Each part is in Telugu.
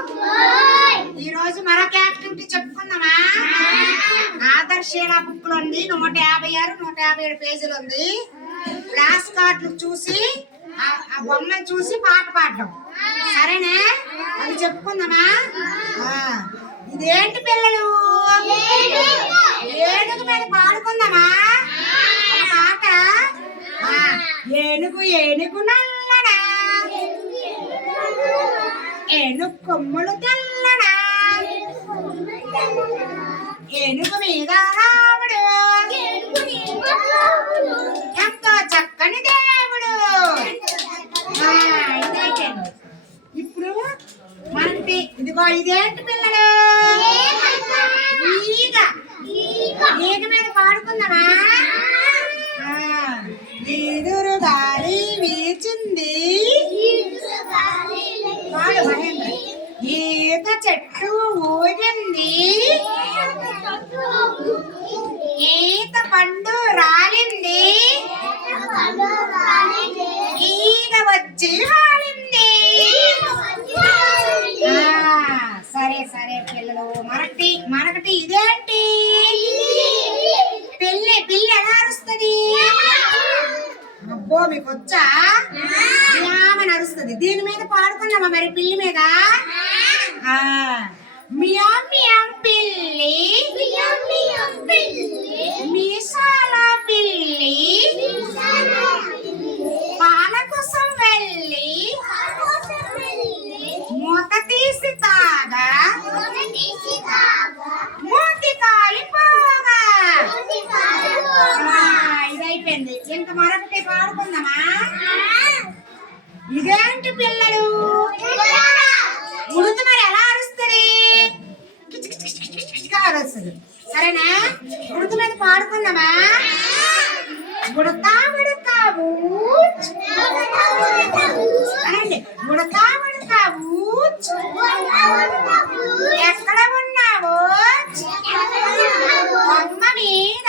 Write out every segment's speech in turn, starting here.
ఈ రోజు మరొక యాక్టివిటీ చెప్పుకుందామా? ఆదర్శీల బుక్ లో ఉంది 156 157 పేజీలు ఉంది. ఫ్లాష్ కార్డులు చూసి ఆ బొమ్మను చూసి పాట పాడడం, సరేనా? అది చెప్పుకుందామా? ఇదేంటి పిల్లలు? ఏనుగు మీద పాడుకుందామా పాట? ఏనుగు ఏనుగు నల్లనా, ఏనుగు కొమ్ములు తెల్లనా, ఏనుగు మీద రాముడు ఎంతో చక్కని దేవుడు. ఇప్పుడు మనకి ఇదిగో ఇదేంటి పిల్లలు? ఈగ మీద పాడుకుందామా? ఈదురు గాలి వీచింది, పాడు మహేంద్ర. ఈత చెట్టు ఊగింది, ఈత పండు రాలింది, ఈగ వచ్చి వాలింది. సరే సరే పిల్లలు, మనకటి ఇదేంటి? పిల్లి ఎలా అరుస్తుంది? అబ్బో మీకు వచ్చా? మియామని అరుస్తుంది. దీని మీద పాడుకున్నామా మరి? పిల్లి మీద మియాం మియాం పిల్లి, మీసాల పిల్లి, పాల కోసం వెళ్ళి మూత తీసి తాగా మూతి కాలిపోగా. ఇదైపోయింది. ఇంకా మరొకటి పాడుకుందామా? ఇదేంటి పిల్లలు? ఉడుత మరి ఎలా అరుస్తుంది? అరుస్తుంది, సరేనా? ఉడుత మీద పాడుకుందామా? ఉడతా ఉడతా అనండి. ఉడతా ఉడతా ఎక్కడ ఉన్నావు? కొమ్మ మీద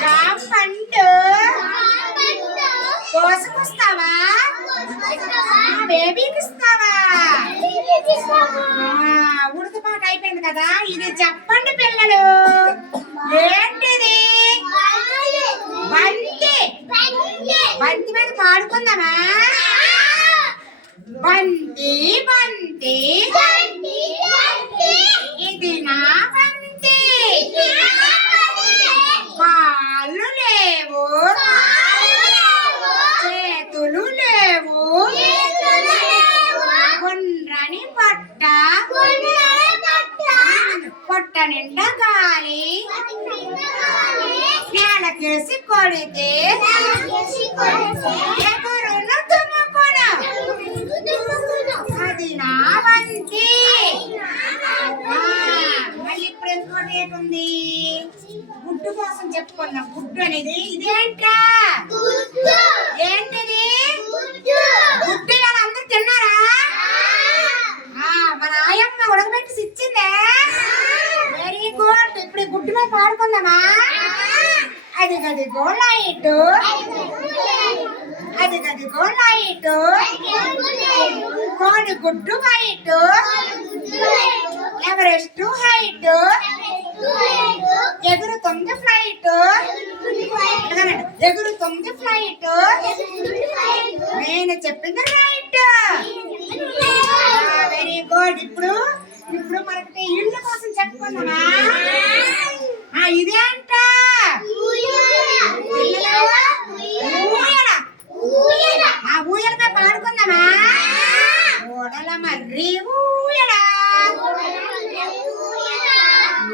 జామ పండు కోసుకొస్తావా? బేబీకి ఇస్తావా? ఉడత పాట అయిపోయింది కదా. ఇది చెప్పండి పిల్లలు, ఏంటిది? బంతి. బంతి మీద పాడుకుందామా? బంతి బంతి ఇది నా బంతి, కాళ్ళు లేవు చేతులు లేవు, గుండ్రని పొట్ట నిండా గాలి, నేలకేసి కొడితే ఎగురును తుమ్ముకును, అది నా బంతి. మళ్ళీ ఇప్పుడు ఇంకోటి ఏంటుంది? గుడ్డు కోసం చెప్పుకున్నాం. గుడ్డు అనేది ఇదేంటా? ఏంటిది? గుడ్డు ఇలా అందరు తిన్నారా? మన ఆయమ్మ ఉడకబెట్టి ఇచ్చిందే. Very good. ఇప్పుడు గుడ్డు మీద పాడుకుందామా? అది గదిగో లైట్, అది గదిగో లైట్, కోడి గుడ్డు వైట్, ఎవరెస్ట్ హైట్, ఎగురుతుంది ఫ్లైట్, ఎగురుతుంది ఫ్లైట్. నేను చెప్పింది రైట్. Very good. ఇప్పుడు మనకి ఇల్లు కోసం చెప్పుకుందామా? ఇదేంట? ఊయలపై పాడుకుందామా? ఓడల మర్రి ఊయల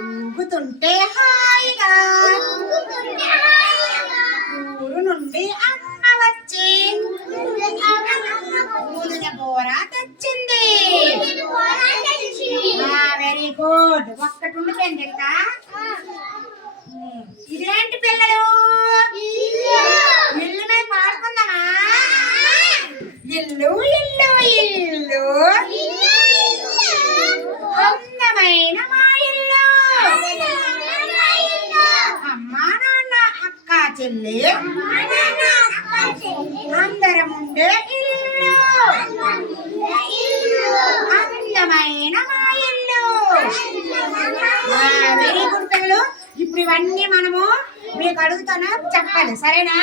ఊగుతుంటే హాయిగా, ఊరు నుండి అమ్మ వచ్చి ఊదిన బోరా తెచ్చింది. Very good. ఒక్కటి ఉండిపోయింది ఇంకా. ఇదేంటి పిల్లలు? ఇల్లు మీద పాడుకుందామా? ఇల్లు ఇల్లు ఇల్లు అందమైన మా ఇల్లు, అమ్మా నాన్న అక్క చెల్లి అందరం ఉండే ఇల్లు. వెరీ గుడ్ పిల్లలు. ఇప్పుడు ఇవన్నీ మనము మీకు అడుగుతాను చెప్పాలి, సరేనా?